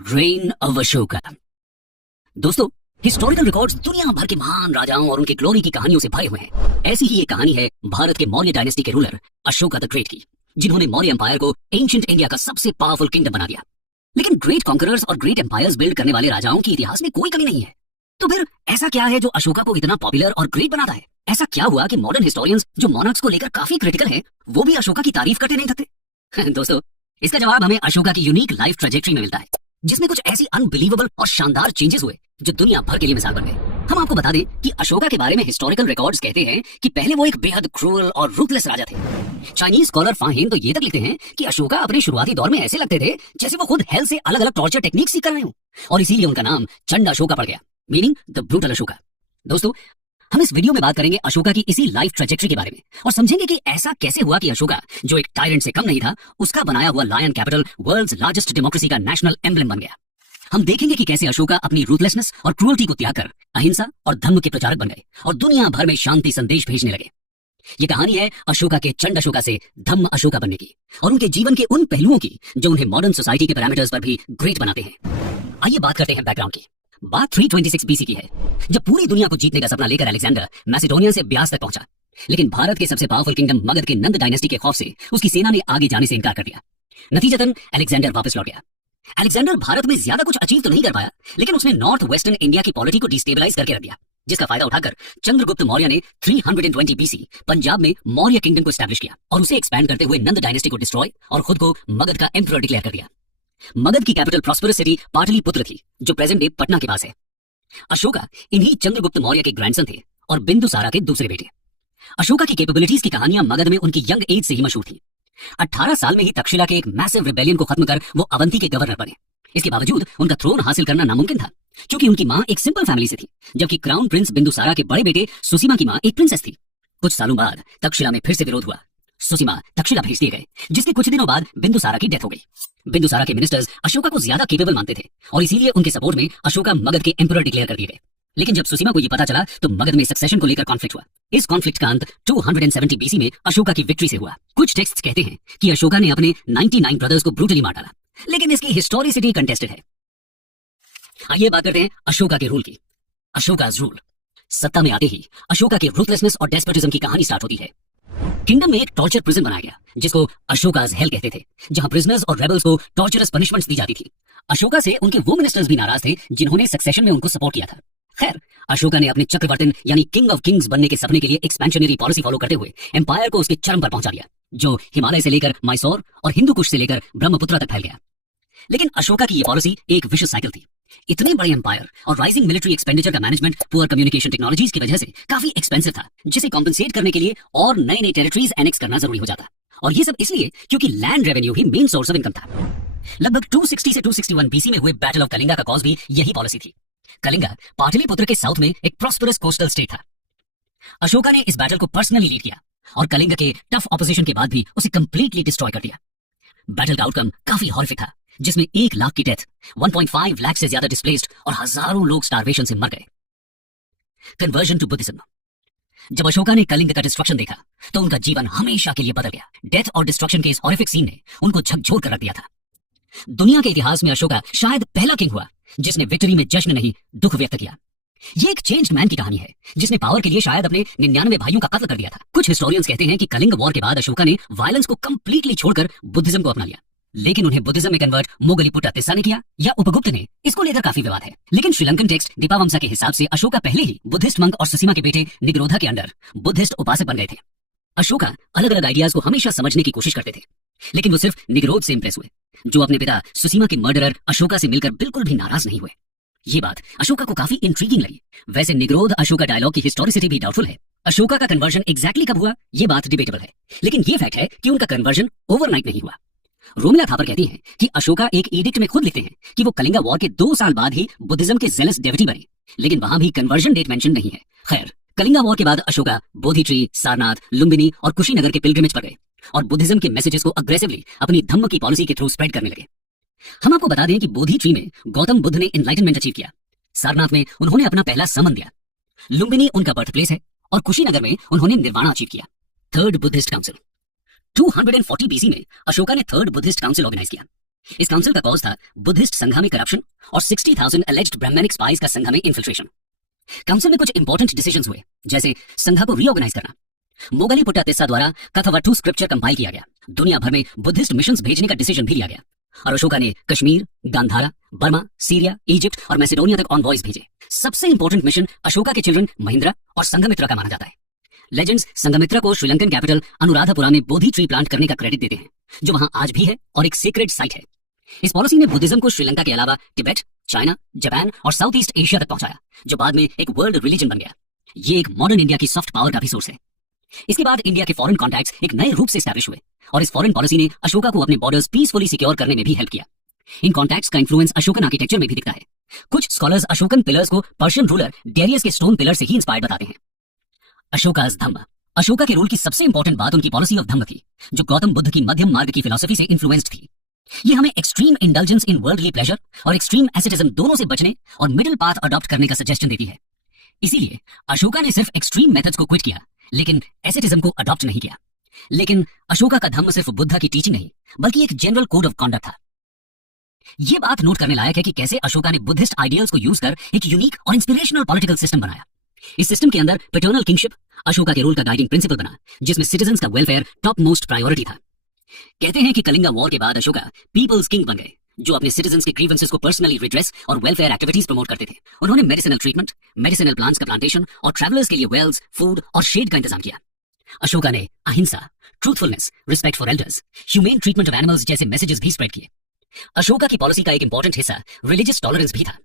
Rain of Ashoka. दोस्तों, historical records दुनिया भर के महान राजाओं और उनके ग्लोरी की कहानियों से भरे हुए हैं। ऐसी ही एक कहानी है भारत के मौर्य डायनेस्टी के रूलर अशोका द ग्रेट की, जिन्होंने मौर्य एम्पायर को एंशिएंट इंडिया का सबसे पावरफुल किंगडम बना दिया। लेकिन ग्रेट कॉन्करर्स और ग्रेट एम्पायर्स बिल्ड करने वाले राजाओं के इतिहास में कोई कमी नहीं है। तो फिर ऐसा क्या है जो अशोका को इतना पॉपुलर और ग्रेट बनाता है? ऐसा क्या हुआ कि मॉडर्न हिस्टोरियंस जो मोनार्क्स को लेकर काफी क्रिटिकल हैं, वो भी अशोका की तारीफ करते नहीं थकते? दोस्तों, इसका जवाब हमें अशोका की यूनिक लाइफ ट्रैजेक्टरी में मिलता है, जिसमें कुछ ऐसी अनबिलीवेबल और शानदार चेंजेस हुए जो दुनिया भर के लिए मिसाल बन गए। हम आपको बता दें कि अशोका के बारे में हिस्टोरिकल रिकॉर्ड्स कहते हैं कि पहले वो एक बेहद क्रूअल और रूथलेस राजा थे। चाइनीज स्कॉलर फाहिन तो ये तक लिखते हैं कि अशोका अपने शुरुआती दौर में ऐसे लगते थे जैसे वो खुद हेल से अलग अलग टॉर्चर टेक्निक सीख कर रहे हो, और इसीलिए उनका नाम चंड अशोका पड़ गया, मीनिंग द ब्रूटल अशोका। दोस्तों, हम इस वीडियो में बात करेंगे अशोका की इसी लाइफ ट्रैजेक्टरी के बारे में और समझेंगे कि ऐसा कैसे हुआ कि अशोका, जो एक टायरेंट से कम नहीं था, उसका बनाया हुआ lion capital world's largest democracy का नेशनल एम्ब्लेम बन गया। हम देखेंगे कि कैसे अशोका अपनी रूथलेसनेस और क्रूरल्टी को त्याग कर अहिंसा और धर्म के प्रचारक बन गए और दुनिया भर में शांति संदेश भेजने लगे। ये कहानी है अशोका के चंड अशोका से धम्म अशोका बनने की और उनके जीवन के उन पहलुओं की जो उन्हें मॉडर्न सोसाइटी के पैरामीटर्स पर भी ग्रेट बनाते हैं। आइए बात करते हैं बैकग्राउंड की। बात 326 बीसी की है, जब पूरी दुनिया को जीतने का सपना लेकर अलेक्जेंडर मैसेडोनिया से ब्यास तक पहुंचा। लेकिन भारत के सबसे पावरफुल किंगडम मगध के नंद डायनेस्टी के खौफ से उसकी सेना ने आगे जाने से इनकार कर दिया। नतीजतन अलेक्जेंडर वापस लौट गया। अलेक्जेंडर भारत में ज्यादा कुछ अचीव तो नहीं कर पाया, लेकिन उसने नॉर्थ वेस्टर्न इंडिया की पॉलिटी को डिस्टेबलाइज करके रख दिया, जिसका फायदा उठाकर चंद्रगुप्त मौर्य ने 320 बीसी पंजाब में मौर्य किंगडम को एस्टैब्लिश किया और उसे एक्सपैंड करते हुए नंद डायनेस्टी को डिस्ट्रॉय और खुद को मगध का एम्परर डिक्लेयर कर दिया। मगध की कैपिटल प्रॉस्परस सिटी पाटलिपुत्र थी, जो प्रेजेंट डे पटना के पास है। अशोका इन्हीं चंद्रगुप्त मौर्य के ग्रैंडसन थे और बिंदुसारा के दूसरे बेटे। अशोका की कैपेबिलिटीज की कहानियां मगध में उनकी यंग एज से ही मशहूर थी। 18 साल में ही तक्षशिला के एक मैसिव रिबेलियन को खत्म कर वो अवंती के गवर्नर बने। इसके बावजूद उनका थ्रोन हासिल करना नामुमकिन था, क्योंकि उनकी मां एक सिंपल फैमिली से थी, जबकि क्राउन प्रिंस बिंदुसारा के बड़े बेटे सुसीमा की मां एक प्रिंसेस थी। कुछ सालों बाद तक्षशिला में फिर से विरोध हुआ। सुसीमा तक्षशिला भेज दिए गए, जिसके कुछ दिनों बाद बिंदुसारा की डेथ हो गई। बिंदुसारा के मिनिस्टर्स अशोका को ज्यादा केपेबल मानते थे और इसीलिए उनके सपोर्ट में अशोका मगध के एम्परर डिक्लेयर कर दिए गए। लेकिन जब सुसीमा को यह पता चला तो मगध में सक्सेशन को लेकर कॉन्फ्लिक्ट हुआ। इस कॉन्फ्लिक्ट का अंत 270 बीसी में अशोका की विक्ट्री से हुआ। कुछ टेक्स्ट कहते हैं कि अशोका ने अपने 99 ब्रदर्स को ब्रूटली मार डाला, लेकिन इसकी हिस्टोरिसिटी कंटेस्टेड है। आइए बात करते हैं अशोका के रूल की। अशोका's रूल। सत्ता में आते ही अशोका के रूथलेसनेस और डेस्पोटिज्म की कहानी स्टार्ट होती है। किंगडम में एक टॉर्चर प्रिजन बनाया गया, जिसको अशोका's हेल कहते थे, जहां प्रिजनर्स और रेबल्स को टॉर्चरस पनिशमेंट्स दी जाती थी। अशोका से उनके वो मिनिस्टर्स भी नाराज थे जिन्होंने सक्सेशन में उनको सपोर्ट किया था। खैर, अशोका ने अपने चक्रवर्तन यानी किंग ऑफ किंग्स बनने के सपने के लिए एक्सपेंशनरी पॉलिसी फॉलो करते हुए एम्पायर को उसके चरम पर पहुंचा दिया, जो हिमालय से लेकर मैसूर और हिंदू कुश से लेकर ब्रह्मपुत्र तक फैल गया। लेकिन अशोका की ये पॉलिसी एक विशिष्ट साइकिल थी। इतने बड़े एम्पायर और राइजिंग मिलिट्री एक्सपेंडिचर का मैनेजमेंट पुअर कम्युनिकेशन टेक्नोलॉजीज की वजह से काफी एक्सपेंसिव था, जिसे कॉम्पेंसेट करने के लिए और नए नए टेरिटरीज एनेक्स करना जरूरी हो जाता। और ये सब इसलिए क्योंकि land revenue he main source of income था। लगभग 260 से 261 बीसी में हुए बैटल ऑफ कलिंगा का कॉज भी यही पॉलिसी थी। कलिंगा पाटलिपुत्र के साउथ में एक प्रॉस्परस कोस्टल स्टेट था। अशोका ने इस बैटल को पर्सनली लीड किया और कलिंगा के टफ ऑपोजिशन के बाद भी उसे कंप्लीटली डिस्ट्रॉय कर दिया। बैटल का आउटकम काफी हॉरिफिक था, जिसमें 1 लाख की डेथ, 1.5 लाख से ज्यादा डिस्प्लेस्ड और हजारों लोग स्टारवेशन से मर गए। Conversion to Buddhism. जब अशोका ने कलिंग का डिस्ट्रक्शन देखा तो उनका जीवन हमेशा के लिए बदल गया। डेथ और डिस्ट्रक्शन के इस हॉरिफिक सीन ने उनको झकझोर कर रख दिया था। दुनिया के इतिहास में अशोका शायद पहला किंग हुआ जिसने विक्ट्री में जश्न नहीं, दुख व्यक्त किया। ये एक चेंज्ड मैन की कहानी है, जिसने पावर के लिए शायद अपने 99 भाइयों का कत्ल कर दिया था। कुछ हिस्टोरियंस कहते हैं कि कलिंग वॉर के बाद अशोका ने वायलेंस को कंप्लीटली छोड़कर बुद्धिज्म को अपना लिया, लेकिन उन्हें बुद्धिज्म में कन्वर्ट मोगलीपुट्ट तिस्सा ने किया या उपगुप्त ने, इसको लेकर काफी विवाद है। लेकिन श्रीलंकन टेक्स्ट दीपावंसा के हिसाब से अशोका पहले ही बुद्धिस्ट मंक और सुसीमा के बेटे निग्रोधा के अंडर बुद्धिस्ट उपासक बन गए थे। अशोका अलग अलग आइडियाज को हमेशा समझने की कोशिश करते थे, लेकिन वो सिर्फ निग्रोध से इंप्रेस हुए, जो अपने पिता सुसीमा के मर्डरर अशोका से मिलकर बिल्कुल भी नाराज नहीं हुए। ये बात अशोका को काफी इंट्रीगिंग लगी। वैसे निग्रोध अशोका डायलॉग की हिस्टोरिसिटी भी डाउटफुल है। अशोका का कन्वर्जन एग्जैक्टली कब हुआ ये बात डिबेटेबल है, लेकिन ये फैक्ट है कि उनका कन्वर्जन ओवरनाइट नहीं हुआ। रोमिला थापर कहती हैं कि अशोका एक एडिक्ट में खुद लिखते हैं कि वो कलिंगा वॉर के 2 साल बाद ही बुद्धिज्म के जेलस डेविटी बने, लेकिन वहां भी कन्वर्जन डेट मेंशन नहीं है। खैर, कलिंगा वॉर के बाद अशोका बोधि ट्री, सारनाथ, लुम्बिनी और कुशीनगर के पिलग्रिमेज पर गए और बुद्धिज्म के मैसेजेस को अग्रेसिवली अपनी धम्म की पॉलिसी के थ्रू स्प्रेड करने लगे। हम आपको बता दें कि बोधि ट्री में गौतम बुद्ध ने एनलाइटनमेंट अचीव किया, सारनाथ में उन्होंने अपना पहला समन दिया, लुम्बिनी उनका बर्थ प्लेस है और कुशीनगर में उन्होंने निर्वाणा अचीव किया। Third Buddhist council. 240 बीसी में अशोका ने थर्ड बुद्धिस्ट काउंसिल ऑर्गेनाइज किया। इस काउंसिल का कॉज था बुद्धिस्ट संघा में करप्शन और 60,000 एलिज्ड ब्राह्मणिक स्पाइस का संघा में इन्फिल्ट्रेशन। काउंसिल में कुछ इंपॉर्टेंट डिसीजंस हुए, जैसे संघा को रीऑर्गेनाइज करना, मोगलीपुट्टा तिस्सा द्वारा कथावट्टू स्क्रिप्चर कंपाइल किया गया, दुनिया भर में बुद्धिस्ट मिशंस भेजने का डिसीजन भी लिया गया, और अशोका ने Kashmir, Gandhara, Burma, Syria, Egypt और मैसेडोनिया तक ऑनवॉयज भेजे। सबसे इंपॉर्टेंट मिशन अशोका के चिल्ड्रन महिंद्रा और संघमित्रा का माना जाता है। लेजेंड्स संघमित्रा को श्रीलंकन कैपिटल अनुराधापुरा में बोधि ट्री प्लांट करने का क्रेडिट देते हैं, जो वहां आज भी है और एक सीक्रेट साइट है। इस पॉलिसी ने बुद्धिज्म को श्रीलंका के अलावा तिब्बत, चाइना, जापान और साउथ ईस्ट एशिया तक पहुंचाया, जो बाद में एक वर्ल्ड रिलीजन बन गया। ये एक मॉडर्न इंडिया की सॉफ्ट पावर का भी सोर्स है। इसके बाद इंडिया के फॉरेन कॉन्टैक्ट्स एक नए रूप से एस्टैब्लिश हुए और इस फॉरेन पॉलिसी ने अशोका को अपने बॉर्डर्स पीसफुली सिक्योर करने में भी हेल्प किया। इन कॉन्टैक्ट्स का इन्फ्लुएंस अशोकन आर्किटेक्चर में भी दिखता है। कुछ स्कॉलर्स अशोकन पिलर्स को पर्शियन रूलर डेरियस के स्टोन पिलर से ही इंस्पायर्ड बताते हैं। अशोका's धम्म। अशोका के रूल की सबसे इंपॉर्टेंट बात उनकी पॉलिसी ऑफ धम्म थी, जो गौतम बुद्ध की मध्यम मार्ग की फिलॉसफी से इन्फ्लुएंस्ड थी। ये हमें एक्सट्रीम इंडल्जेंस इन वर्ल्डली प्लेजर और एक्सट्रीम एसेटिज्म दोनों से बचने और मिडिल पाथ अडॉप्ट करने का सजेशन देती है। इसीलिए अशोका ने सिर्फ एक्सट्रीम मेथड्स को क्विट किया, लेकिन एसेटिज्म को अडॉप्ट नहीं किया। लेकिन अशोका का धम्म सिर्फ बुद्धा की टीचिंग नहीं, बल्कि एक जनरल कोड ऑफ कॉन्डक्ट था। यह बात नोट करने लायक है कि कैसे अशोका ने बुद्धिस्ट आइडियल्स को यूज कर एक यूनिक और इंस्पिरेशनल पॉलिटिकल सिस्टम बनाया। इस सिस्टम के अंदर पैटर्नल किंगशिप अशोका के रूल का गाइडिंग प्रिंसिपल बना, जिसमें सिटीजन्स का वेलफेयर टॉप मोस्ट प्रायोरिटी था। कहते हैं कि कलिंगा वॉर के बाद अशोका पीपल्स किंग बन गए, जो अपने सिटीजन्स के ग्रीवेंसेस को पर्सनली रिड्रेस और वेलफेयर एक्टिविटीज प्रमोट करते थे। उन्होंने मेडिसिनल ट्रीटमेंट, मेडिसिनल प्लांट्स का प्लांटेशन और ट्रैवलर्स के लिए वेल्स, फूड और शेड का इंतजाम किया। अशोका ने अहिंसा, truthfulness, respect for elders, humane treatment of animals जैसे मैसेजेस भी स्प्रेड किए। अशोका की पॉलिसी का एक इंपॉर्टेंट हिस्सा रिलीजियस टॉलरेंस भी था।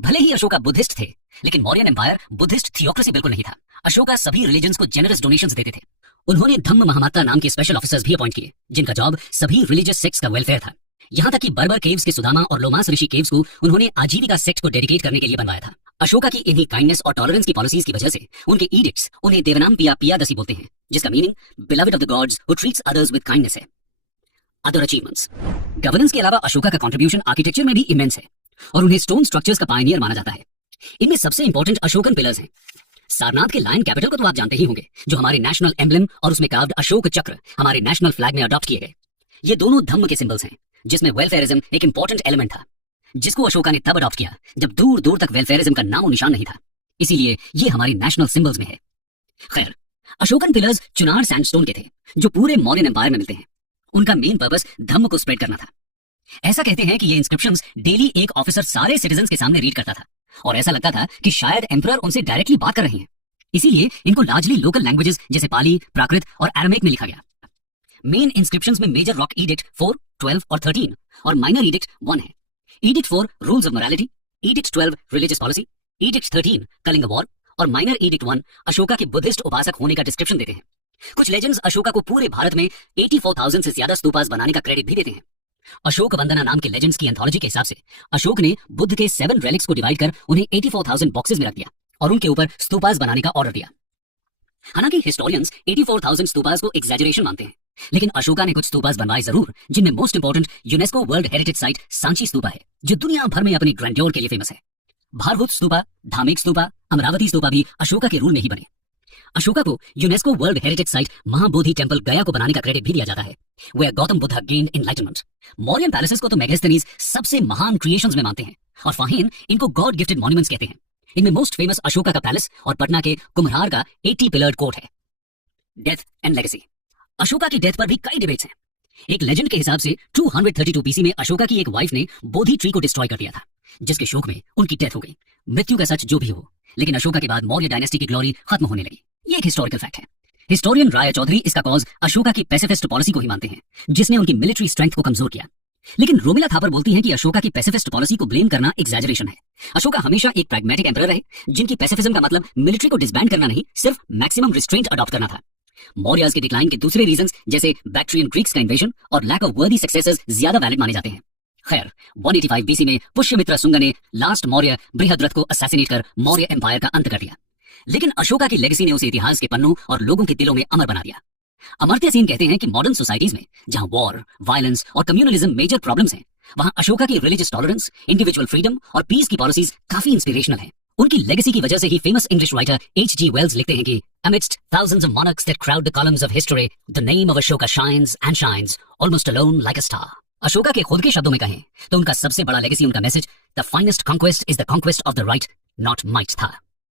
भले ही अशोका बुद्धिस्ट थे, लेकिन मौर्यन एम्पायर बुद्धिस्ट थियोक्रेसी बिल्कुल नहीं था। अशोका सभी रिलीजन्स को जेनरस डोनेशंस देते थे। उन्होंने धम्म महामात्ता नाम के स्पेशल ऑफिसर्स भी अपॉइंट किए, जिनका जॉब सभी रिलीजियस सेक्ट्स का वेलफेयर था। यहाँ तक कि बर्बर केव्स के सुदामा और लोमास ऋषि केव्स को उन्होंने आजीविका सेक्ट को डेडिकेट करने के लिए बनवाया था। अशोका की इन्हीं काइंडनेस और टॉलरेंस की पॉलिसीज की वजह से उनके एडिक्ट्स उन्हें देवनाम पिया पियादसी बोलते हैं, जिसका meaning beloved of the gods who treats others with kindness है। Other achievements. गवर्नेंस के अलावा अशोका का कंट्रीब्यूशन आर्किटेक्चर में भी इमेंस है और उन्हें स्टोन स्ट्रक्चर्स का पायनियर माना जाता है। इनमें सबसे इंपॉर्टेंट अशोकन पिलर्स हैं। सारनाथ के लायन कैपिटल को तो आप जानते ही होंगे, जो हमारे नेशनल एम्ब्लेम और उसमें कार्व्ड अशोक चक्र हमारे नेशनल फ्लैग में अडॉप्ट किए गए। ये दोनों धम्म के सिंबल्स हैं, जिसमें वेलफेयरिज्म एक इंपॉर्टेंट एलिमेंट था, जिसको अशोका ने तब अडॉप्ट किया जब दूर दूर तक वेलफेयरिज्म का नामो निशान नहीं था। इसीलिए ये हमारी नेशनल सिंबल्स में है। खैर, अशोकन पिलर्स चुनार सैंडस्टोन के थे, जो पूरे मौर्यन एम्पायर में मिलते हैं। उनका मेन पर्पस धम्म को स्प्रेड करना था। ऐसा कहते हैं कि ये इंस्क्रिप्शंस डेली एक ऑफिसर सारे सिटीजन्स के सामने रीड करता था और ऐसा लगता था कि शायद एम्परर उनसे डायरेक्टली बात कर रही हैं। इसीलिए इनको लार्जली लोकल लैंग्वेजेस जैसे पाली, प्राकृत और अरामिक में लिखा गया। मेन इंस्क्रिप्शंस में मेजर रॉक एडिक्ट 4, 12 और 13 और माइनर एडिक्ट 1 है। Edict 4 rules of morality, edict 12 religious policy, edict 13 Kalinga war और माइनर एडिक्ट 1 अशोका के बुद्धिस्ट उपासक होने का डिस्क्रिप्शन देते हैं। कुछ लेजेंड्स अशोका को पूरे भारत में 84,000 से ज्यादा स्तूपास बनाने का क्रेडिट भी देते हैं। अशोक वंदना नाम के लेजेंड्स की एंथोलॉजी के हिसाब से अशोक ने बुद्ध के 7 रेलिक्स को डिवाइड कर उन्हें 84,000 बॉक्सेस में रख दिया और उनके ऊपर स्तूपास बनाने का ऑर्डर दिया। हालांकि हिस्टोरियंस 84,000 स्तूपास को एग्जैजरेशन मानते हैं, लेकिन अशोका ने कुछ स्तूपास बनवाए जरूर, जिनमें most important UNESCO world heritage site Sanchi stupa है, जो दुनिया भर में अपनी ग्रैंड्योर के लिए फेमस है। भारहुत स्तूपा, धामेक स्तूपा, अमरावती स्तूपा भी अशोका के रूल में ही बने। अशोका को UNESCO world heritage site Mahabodhi temple गया को बनाने का क्रेडिट भी दिया जाता है, where Gautam Buddha gained enlightenment. Mauryan palaces को तो मेगास्थनीज सबसे महान क्रिएशंस में मानते हैं और फाहिन इनको गॉड गिफ्टेड मॉन्यूमेंट्स कहते हैं। इनमें मोस्ट फेमस अशोका का पैलेस और पटना के कुम्हार का 80 पिलर्ड कोर्ट है। Death and legacy. अशोका की डेथ पर भी कई डिबेट्स हैं। एक लेजेंड के हिसाब से 232 BC में अशोका की एक वाइफ ने बोधि ट्री को डिस्ट्रॉय कर दिया था, जिसके शोक में उनकी डेथ हो गई। मृत्यु का सच जो भी हो, लेकिन अशोका के बाद मौर्य डायनेस्टी की ग्लोरी खत्म होने लगी। ये एक हिस्टोरिकल फैक्ट है। हिस्टोरियन राय चौधरी इसका कॉज अशोका की पैसिफिस्ट पॉलिसी को ही मानते हैं, जिसने उनकी मिलिट्री स्ट्रेंथ को कमजोर किया। लेकिन रोमिला थापर बोलती हैं कि अशोका की पैसिफिस्ट पॉलिसी को ब्लेम करना एग्जैजरेशन है। अशोका हमेशा एक प्रैग्मेटिक एम्परर रहे, जिनकी पैसिफिज्म का मतलब मिलिट्री को डिसबैंड करना नहीं, सिर्फ मैक्सिमम रिस्ट्रेंट अडॉप्ट करना था। मौर्यस के डिक्लाइन के दूसरे रीजंस जैसे बैक्ट्रियन ग्रीक्स का इन्वेजन और लैक ऑफ वर्दी सक्सेसर्स ज्यादा वैलिड माने जाते हैं। खैर, 185 BC में पुष्यमित्र शुंग ने लास्ट मौर्य बृहद्रथ को असैसिनेट कर मौर्य एम्पायर का अंत कर दिया। लेकिन अशोका की लेगेसी ने उसे इतिहास के पन्नों और लोगों के दिलों में अमर बना दिया। अमर्त्य सेन कहते हैं कि मॉडर्न सोसाइटीज में जहां वॉर, वायलेंस और कम्युनलिज्म मेजर प्रॉब्लम्स हैं, वहां अशोका की रिलीजियस टॉलरेंस, इंडिविजुअल फ्रीडम और पीस की पॉलिसीज काफी इंस्पिरेशनल हैं। उनकी लेगेसी की वजह से ही famous English writer H.G. Wells लिखते हैं कि amidst thousands of monarchs that crowd the columns of history, the name of Ashoka shines and shines almost alone like a star. Ashoka के खुद के शब्दों में कहें तो उनका सबसे बड़ा लेगेसी, उनका message, the finest conquest is the conquest of the right not might था।